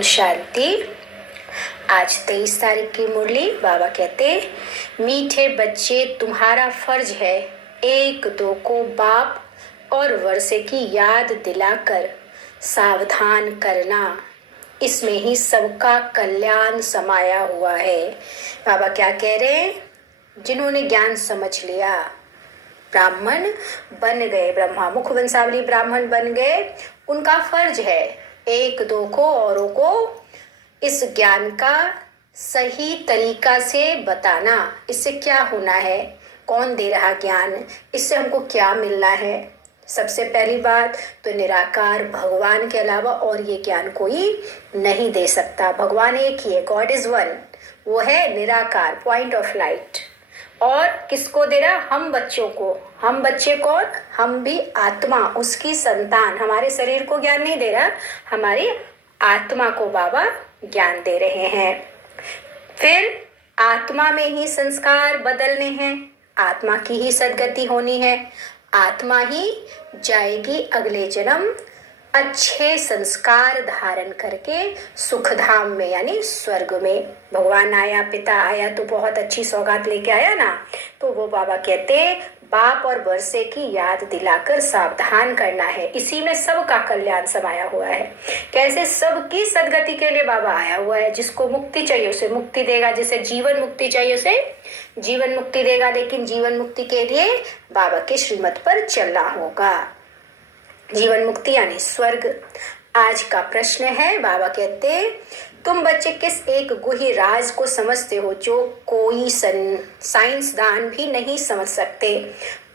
ओम शांति। आज 23 तारीख की मुरली। बाबा कहते, मीठे बच्चे, तुम्हारा फर्ज है एक दो को बाप और वर्षे की याद दिलाकर सावधान करना। इसमें ही सबका कल्याण समाया हुआ है। बाबा क्या कह रहे हैं? जिन्होंने ज्ञान समझ लिया, ब्राह्मण बन गए, ब्रह्मा मुख वंशावली ब्राह्मण बन गए, उनका फर्ज है एक दो को औरों को इस ज्ञान का सही तरीका से बताना। इससे क्या होना है, कौन दे रहा ज्ञान, इससे हमको क्या मिलना है। सबसे पहली बात तो निराकार भगवान के अलावा और ये ज्ञान कोई नहीं दे सकता। भगवान एक ही है, गॉड इज वन, वो है निराकार, पॉइंट ऑफ लाइट। और किसको दे रहा? हम बच्चों को। हम बच्चे कौन? हम भी आत्मा, उसकी संतान। हमारे शरीर को ज्ञान नहीं दे रहा, हमारी आत्मा को बाबा ज्ञान दे रहे हैं। फिर आत्मा में ही संस्कार बदलने हैं, आत्मा की ही सद्गति होनी है, आत्मा ही जाएगी अगले जन्म अच्छे संस्कार धारण करके सुखधाम में, यानी स्वर्ग में। भगवान आया, पिता आया तो बहुत अच्छी सौगात लेके आया ना, तो वो बाबा कहते बाप और वर्षे की याद दिलाकर सावधान करना है। इसी में सबका कल्याण समाया हुआ है। कैसे? सबकी सद्गति के लिए बाबा आया हुआ है। जिसको मुक्ति चाहिए उसे मुक्ति देगा, जिसे जीवन मुक्ति चाहिए उसे जीवन मुक्ति देगा। लेकिन जीवन मुक्ति के लिए बाबा के श्रीमत पर चलना होगा। जीवन मुक्ति यानी स्वर्ग। आज का प्रश्न है, बाबा कहते तुम बच्चे किस एक गुह्य राज को समझते हो जो कोई साइंसदान भी नहीं समझ सकते?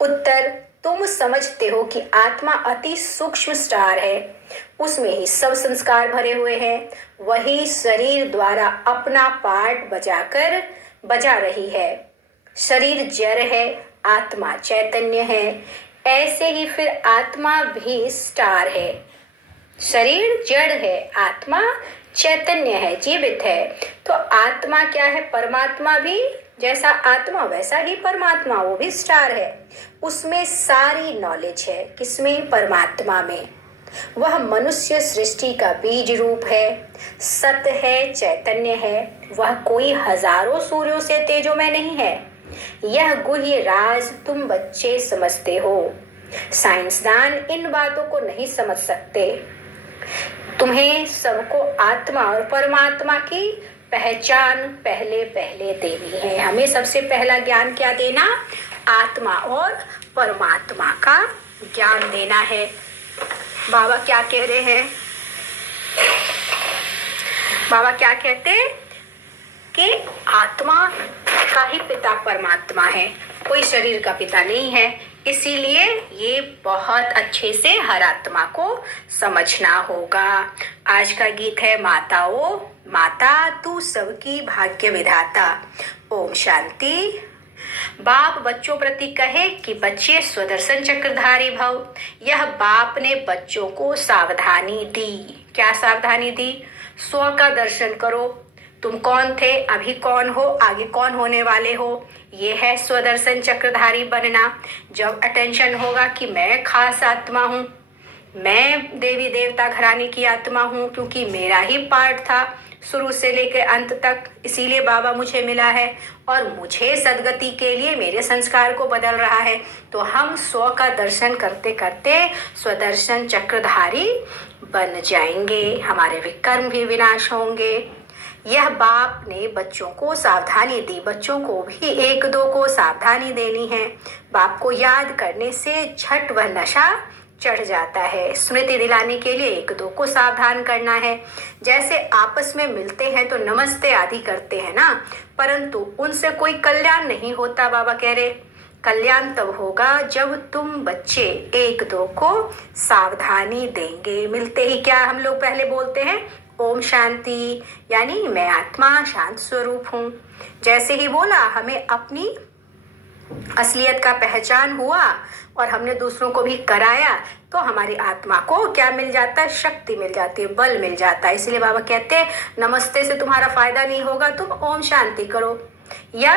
उत्तर, तुम समझते हो कि आत्मा अति सूक्ष्म स्टार है, उसमें ही सब संस्कार भरे हुए हैं। वही शरीर द्वारा अपना पार्ट बजा रही है। शरीर जड़ है, आत्मा चैतन्य है। ऐसे ही फिर आत्मा भी स्टार है। शरीर जड़ है, आत्मा चैतन्य है, जीवित है। तो आत्मा क्या है? परमात्मा भी जैसा आत्मा वैसा ही परमात्मा, वो भी स्टार है। उसमें सारी नॉलेज है। किसमें? परमात्मा में। वह मनुष्य सृष्टि का बीज रूप है, सत है, चैतन्य है। वह कोई हजारों सूर्यों से तेजोमय नहीं है। यह गुह्य राज तुम बच्चे समझते हो। साइंसदान इन बातों को नहीं समझ सकते। तुम्हें सबको आत्मा और परमात्मा की पहचान पहले देनी है। हमें सबसे पहला ज्ञान क्या देना? आत्मा और परमात्मा का ज्ञान देना है। बाबा क्या कह रहे हैं? बाबा क्या कहते हैं कि आत्मा का ही पिता परमात्मा है, कोई शरीर का पिता नहीं है। इसीलिए ये बहुत अच्छे से हर आत्मा को समझना होगा। आज का गीत है माताओं, माता तू सबकी भाग्य विधाता। ओम शांति। बाप बच्चों प्रति कहे कि बच्चे स्वदर्शन चक्रधारी भव। यह बाप ने बच्चों को सावधानी दी। क्या सावधानी दी? स्व का दर्शन करो। तुम कौन थे, अभी कौन हो, आगे कौन होने वाले हो। ये है स्वदर्शन चक्रधारी बनना। जब अटेंशन होगा कि मैं खास आत्मा हूँ, मैं देवी देवता घराने की आत्मा हूँ, क्योंकि मेरा ही पार्ट था शुरू से लेकर अंत तक, इसीलिए बाबा मुझे मिला है और मुझे सद्गति के लिए मेरे संस्कार को बदल रहा है। तो हम स्व का दर्शन करते करते स्वदर्शन चक्रधारी बन जाएंगे, हमारे विकर्म भी विनाश होंगे। यह बाप ने बच्चों को सावधानी दी, बच्चों को भी एक दो को सावधानी देनी है। बाप को याद करने से झट वह नशा चढ़ जाता है। स्मृति दिलाने के लिए एक दो को सावधान करना है। जैसे आपस में मिलते हैं तो नमस्ते आदि करते हैं ना, परंतु उनसे कोई कल्याण नहीं होता। बाबा कह रहे कल्याण तब होगा जब तुम बच्चे एक दो को सावधानी देंगे। मिलते ही क्या हम लोग पहले बोलते हैं? ओम शांति, यानी मैं आत्मा शांत स्वरूप हूँ। जैसे ही बोला, हमें अपनी असलियत का पहचान हुआ और हमने दूसरों को भी कराया, तो हमारी आत्मा को क्या मिल जाता है? शक्ति मिल जाती है, बल मिल जाता है। इसलिए बाबा कहते हैं नमस्ते से तुम्हारा फायदा नहीं होगा, तुम ओम शांति करो या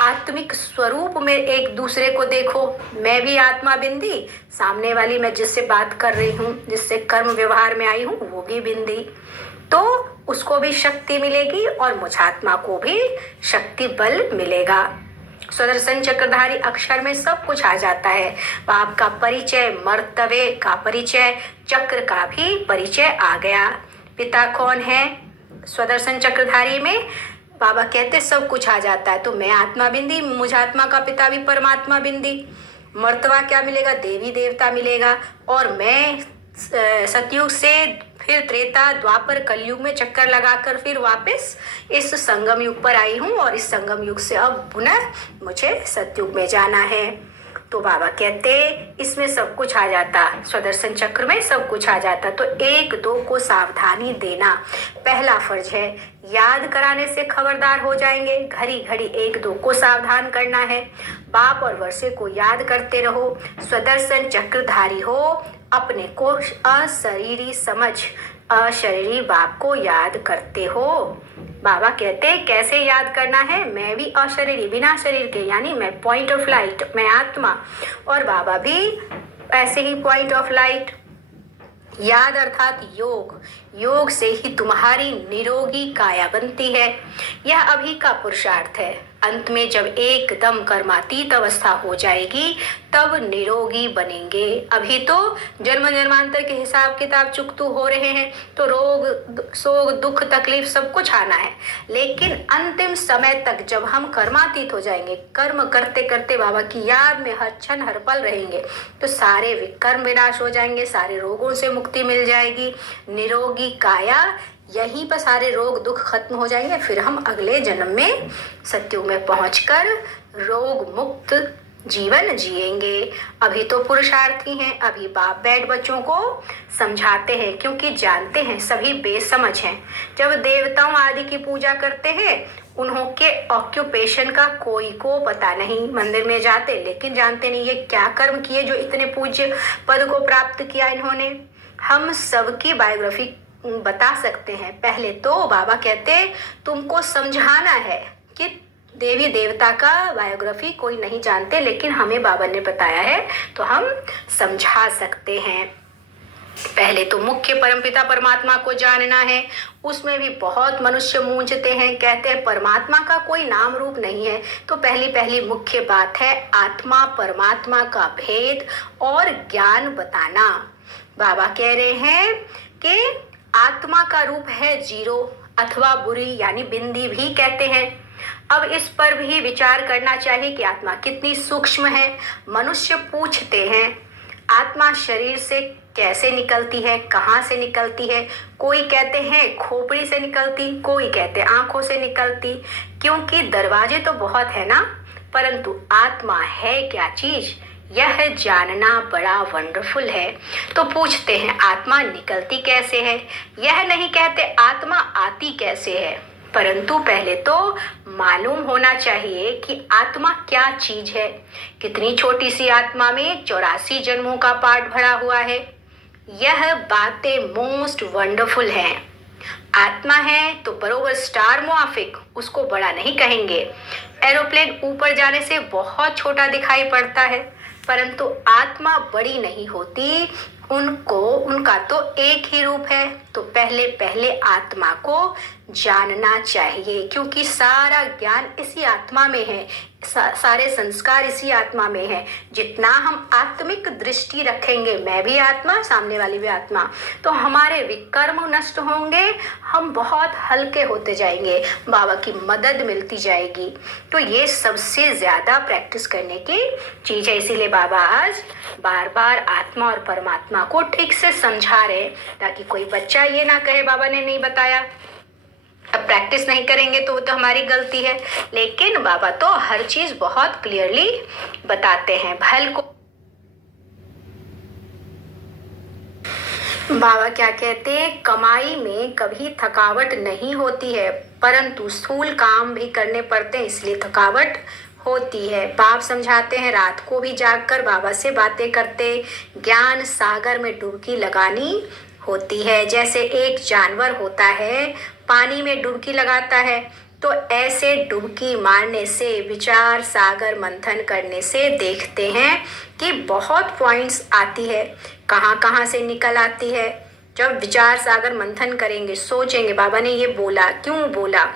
आत्मिक स्वरूप में एक दूसरे को देखो। मैं भी आत्मा बिंदी, सामने वाली मैं जिससे बात कर रही हूँ, जिससे कर्म व्यवहार में आई हूँ, वो भी बिंदी। तो उसको भी शक्ति मिलेगी और मुझात्मा को भी शक्ति बल मिलेगा। सुदर्शन चक्रधारी अक्षर में सब कुछ आ जाता है। बाप का परिचय, मर्तबे का परिचय, चक्र का भी परिचय आ गया। पिता कौन है सुदर्शन चक्रधारी में? बाबा कहते सब कुछ आ जाता है। तो मैं आत्मा बिंदी, मुझात्मा का पिता भी परमात्मा बिंदी। मर्तबा क्या मिलेगा? देवी देवता मिलेगा। और मैं सतयुग से फिर त्रेता द्वापर कलयुग में चक्कर लगाकर फिर वापस इस संगम युग पर आई हूँ और इस संगम युग से अब पुनः मुझे सतयुग में जाना है। तो बाबा कहते इसमें सब कुछ आ जाता, सुदर्शन चक्र में सब कुछ आ जाता। तो 1-2 को सावधानी देना पहला फर्ज है। याद कराने से खबरदार हो जाएंगे। घड़ी घड़ी 1-2 को सावधान करना है। बाप और वर्षे को याद करते रहो। सुदर्शन चक्रधारी हो, अपने को अशरीरी समझ अशरीरी बाप को याद करते हो। बाबा कहते कैसे याद करना है? मैं भी अशरीरी, बिना शरीर के, यानी मैं पॉइंट ऑफ लाइट, मैं आत्मा, और बाबा भी ऐसे ही पॉइंट ऑफ लाइट। याद अर्थात योग, योग से ही तुम्हारी निरोगी काया बनती है। यह अभी का पुरुषार्थ है। अंत में जब एकदम कर्मातीत अवस्था हो जाएगी तब निरोगी बनेंगे। अभी तो जन्म जन्मांतर के हिसाब किताब चुकतू हो रहे हैं, तो रोग शोक दुख तकलीफ सब कुछ आना है। लेकिन अंतिम समय तक जब हम कर्मातीत हो जाएंगे, कर्म करते करते बाबा की याद में हर क्षण हर पल रहेंगे, तो सारे विकर्म विनाश हो जाएंगे, सारे रोगों से मुक्ति मिल जाएगी। निरोगी काया, यहीं पर सारे रोग दुख खत्म हो जाएंगे। फिर हम अगले जन्म में सतयुग में पहुंचकर रोग मुक्त जीवन जिएंगे। अभी तो पुरुषार्थी हैं। अभी बाप बैठ बच्चों को समझाते हैं, क्योंकि जानते हैं सभी बेसमझ हैं। जब देवताओं आदि की पूजा करते हैं, उन्हों के ऑक्यूपेशन का कोई को पता नहीं। मंदिर में जाते लेकिन जानते नहीं ये क्या कर्म किए जो इतने पूज्य पद को प्राप्त किया इन्होंने। हम सबकी बायोग्राफी बता सकते हैं। पहले तो बाबा कहते तुमको समझाना है कि देवी देवता का बायोग्राफी कोई नहीं जानते, लेकिन हमें बाबा ने बताया है तो हम समझा सकते हैं। पहले तो मुख्य परमपिता परमात्मा को जानना है। उसमें भी बहुत मनुष्य मूंझते हैं, कहते हैं परमात्मा का कोई नाम रूप नहीं है। तो पहली मुख्य बात है आत्मा परमात्मा का भेद और ज्ञान बताना। बाबा कह रहे हैं कि आत्मा का रूप है जीरो अथवा बुरी, यानी बिंदी भी कहते हैं। अब इस पर भी विचार करना चाहिए कि आत्मा कितनी सूक्ष्म है। मनुष्य पूछते हैं आत्मा शरीर से कैसे निकलती है, कहाँ से निकलती है? कोई कहते हैं खोपड़ी से निकलती, कोई कहते हैं आंखों से निकलती, क्योंकि दरवाजे तो बहुत है ना, परंतु आत्मा है क्या चीज, यह जानना बड़ा वंडरफुल है। तो पूछते हैं आत्मा निकलती कैसे है? यह नहीं कहते आत्मा आती कैसे है, परंतु पहले तो मालूम होना चाहिए कि आत्मा क्या चीज है। कितनी छोटी सी आत्मा में 84 जन्मों का पाठ भरा हुआ है। यह बातें मोस्ट वंडरफुल हैं। आत्मा है तो बरोबर स्टार मुआफिक, उसको बड़ा नहीं कहेंगे। एरोप्लेन ऊपर जाने से बहुत छोटा दिखाई पड़ता है, परंतु आत्मा बड़ी नहीं होती, उनका तो एक ही रूप है। तो पहले आत्मा को जानना चाहिए, क्योंकि सारा ज्ञान इसी आत्मा में है, सारे संस्कार इसी आत्मा में है। जितना हम आत्मिक दृष्टि रखेंगे, मैं भी आत्मा सामने वाली भी आत्मा, तो हमारे विकर्म नष्ट होंगे, हम बहुत हल्के होते जाएंगे, बाबा की मदद मिलती जाएगी। तो ये सबसे ज़्यादा प्रैक्टिस करने की चीज़ है। इसीलिए बाबा आज बार बार आत्मा और परमात्मा को ठीक से समझा रहे, ताकि कोई बच्चा ये ना कहे बाबा ने नहीं बताया। अब प्रैक्टिस नहीं करेंगे तो वो तो हमारी गलती है, लेकिन बाबा तो हर चीज बहुत क्लियरली बताते हैं। भल को बाबा क्या कहते हैं, कमाई में कभी थकावट नहीं होती है, परंतु स्थूल काम भी करने पड़ते हैं, इसलिए थकावट होती है। बाप समझाते हैं रात को भी जागकर बाबा से बातें करते, ज्ञान सागर में डुबकी लगानी होती है। जैसे एक जानवर होता है पानी में डुबकी लगाता है, तो ऐसे डुबकी मारने से, विचार सागर मंथन करने से देखते हैं कि बहुत पॉइंट्स आती है, कहाँ कहाँ से निकल आती है। जब विचार सागर मंथन करेंगे, सोचेंगे बाबा ने ये बोला, क्यों बोला,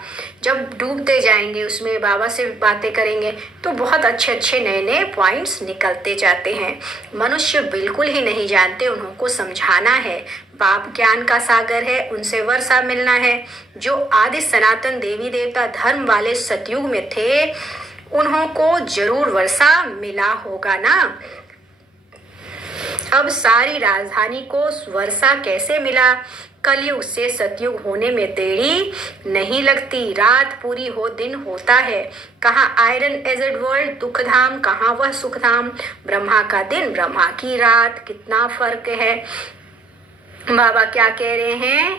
जब डूबते जाएंगे उसमें, बाबा से बातें करेंगे, तो बहुत अच्छे अच्छे नए नए पॉइंट्स निकलते जाते हैं। मनुष्य बिल्कुल ही नहीं जानते, उनको समझाना है। बाप ज्ञान का सागर है, उनसे वर्षा मिलना है। जो आदि सनातन देवी देवता धर्म वाले सतयुग में थे, उन्हों को जरूर वर्षा मिला होगा ना। अब सारी राजधानी को वर्षा कैसे मिला? कलयुग से सतयुग होने में देरी नहीं लगती, रात पूरी हो दिन होता है। कहाँ आयरन एजेड वर्ल्ड दुखधाम, कहाँ वह सुखधाम, ब्रह्मा का दिन ब्रह्मा की रात, कितना फर्क है। बाबा क्या कह रहे हैं?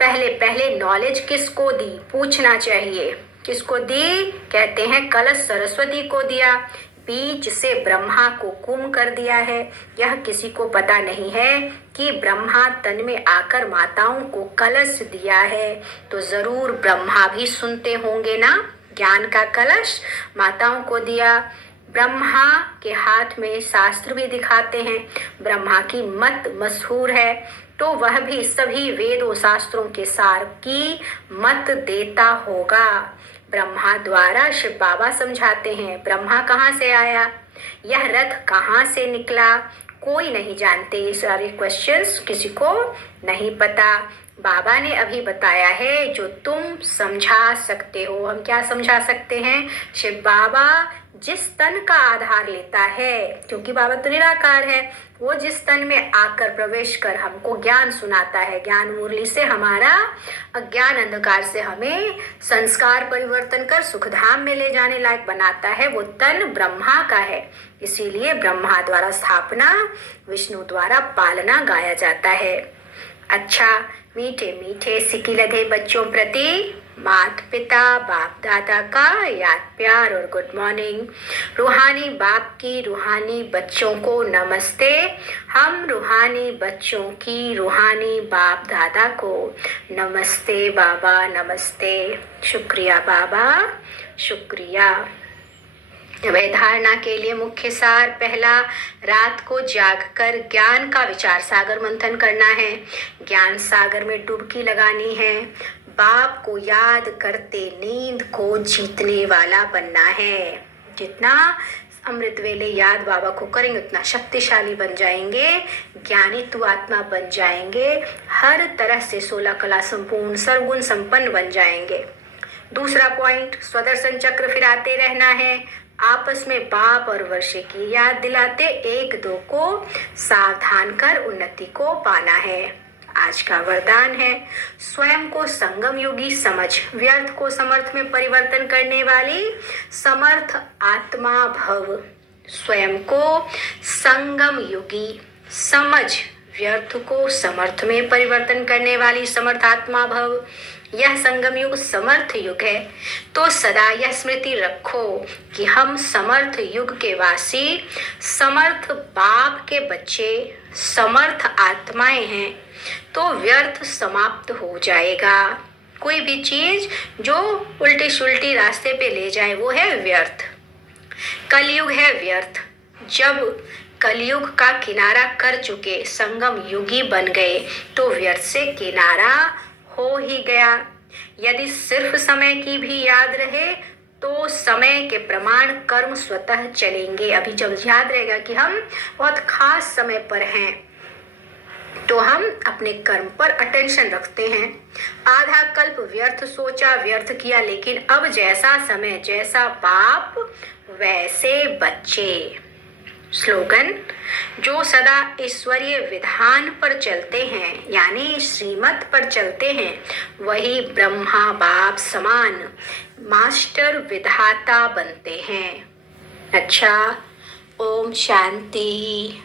पहले पहले नॉलेज किसको दी, पूछना चाहिए। किसको दी? कहते हैं कलश सरस्वती को दिया, बीज से ब्रह्मा को कुम कर दिया है। यह किसी को पता नहीं है कि ब्रह्मा तन में आकर माताओं को कलश दिया है, तो जरूर ब्रह्मा भी सुनते होंगे ना। ज्ञान का कलश माताओं को दिया। ब्रह्मा के हाथ में शास्त्र भी दिखाते हैं, ब्रह्मा की मत मशहूर है, तो वह भी सभी वेदों शास्त्रों के सार की मत देता होगा। ब्रह्मा द्वारा शिव बाबा समझाते हैं ब्रह्मा कहाँ से आया, यह रथ कहाँ से निकला, कोई नहीं जानते। ये सारे क्वेश्चंस किसी को नहीं पता। बाबा ने अभी बताया है जो तुम समझा सकते हो। हम क्या समझा सकते हैं? शिव बाबा जिस तन का आधार लेता है, क्योंकि बाबा तो निराकार है, वो जिस तन में आकर प्रवेश कर हमको ज्ञान सुनाता है, ज्ञान मुरली से हमारा अज्ञान अंधकार से हमें संस्कार परिवर्तन कर सुखधाम में ले जाने लायक बनाता है, वो तन ब्रह्मा का है। इसीलिए ब्रह्मा द्वारा स्थापना, विष्णु द्वारा पालना गाया जाता है। अच्छा, मीठे मीठे सिकिलधे बच्चों प्रति माता पिता बाप दादा का याद प्यार और गुड मॉर्निंग। रूहानी बाप की रूहानी बच्चों को नमस्ते। हम रूहानी बच्चों की रूहानी बाप दादा को नमस्ते बाबा, नमस्ते। शुक्रिया बाबा, शुक्रिया। वह धारणा के लिए मुख्य सार, पहला, रात को जागकर ज्ञान का विचार सागर मंथन करना है, ज्ञान सागर में डुबकी लगानी है, बाप को याद करते नींद को जीतने वाला बनना है। जितना अमृत वेले याद बाबा को करेंगे उतना शक्तिशाली बन जाएंगे, ज्ञानी तु आत्मा बन जाएंगे, हर तरह से 16 कला संपूर्ण सर्वगुण संपन्न बन जाएंगे। दूसरा पॉइंट, स्वदर्शन चक्र फिराते रहना है, आपस में बाप और वर्षे की याद दिलाते एक दो को सावधान कर उन्नति को पाना है। आज का वरदान है, स्वयं को संगम योगी समझ, व्यर्थ को समर्थ में परिवर्तन करने वाली समर्थ आत्मा भव। स्वयं को संगम योगी समझ, व्यर्थ को समर्थ में परिवर्तन करने वाली समर्थ आत्मा भव। यह संगम युग समर्थ युग है, तो सदा यह स्मृति रखो कि हम समर्थ युग के वासी, समर्थ बाप के बच्चे, समर्थ आत्माएं हैं, तो व्यर्थ समाप्त हो जाएगा। कोई भी चीज जो उल्टी सुल्टी रास्ते पे ले जाए वो है व्यर्थ। कलयुग है व्यर्थ। जब कलयुग का किनारा कर चुके संगम युगी बन गए तो व्यर्थ से किनारा हो ही गया। यदि सिर्फ समय की भी याद रहे तो समय के प्रमाण कर्म स्वतः चलेंगे। अभी जब याद रहेगा कि हम बहुत खास समय पर हैं तो हम अपने कर्म पर अटेंशन रखते हैं। आधा कल्प व्यर्थ सोचा, व्यर्थ किया, लेकिन अब जैसा समय जैसा बाप वैसे बच्चे। स्लोगन, जो सदा ईश्वरीय विधान पर चलते हैं यानी श्रीमत पर चलते हैं वही ब्रह्मा बाप समान मास्टर विधाता बनते हैं। अच्छा, ओम शांति।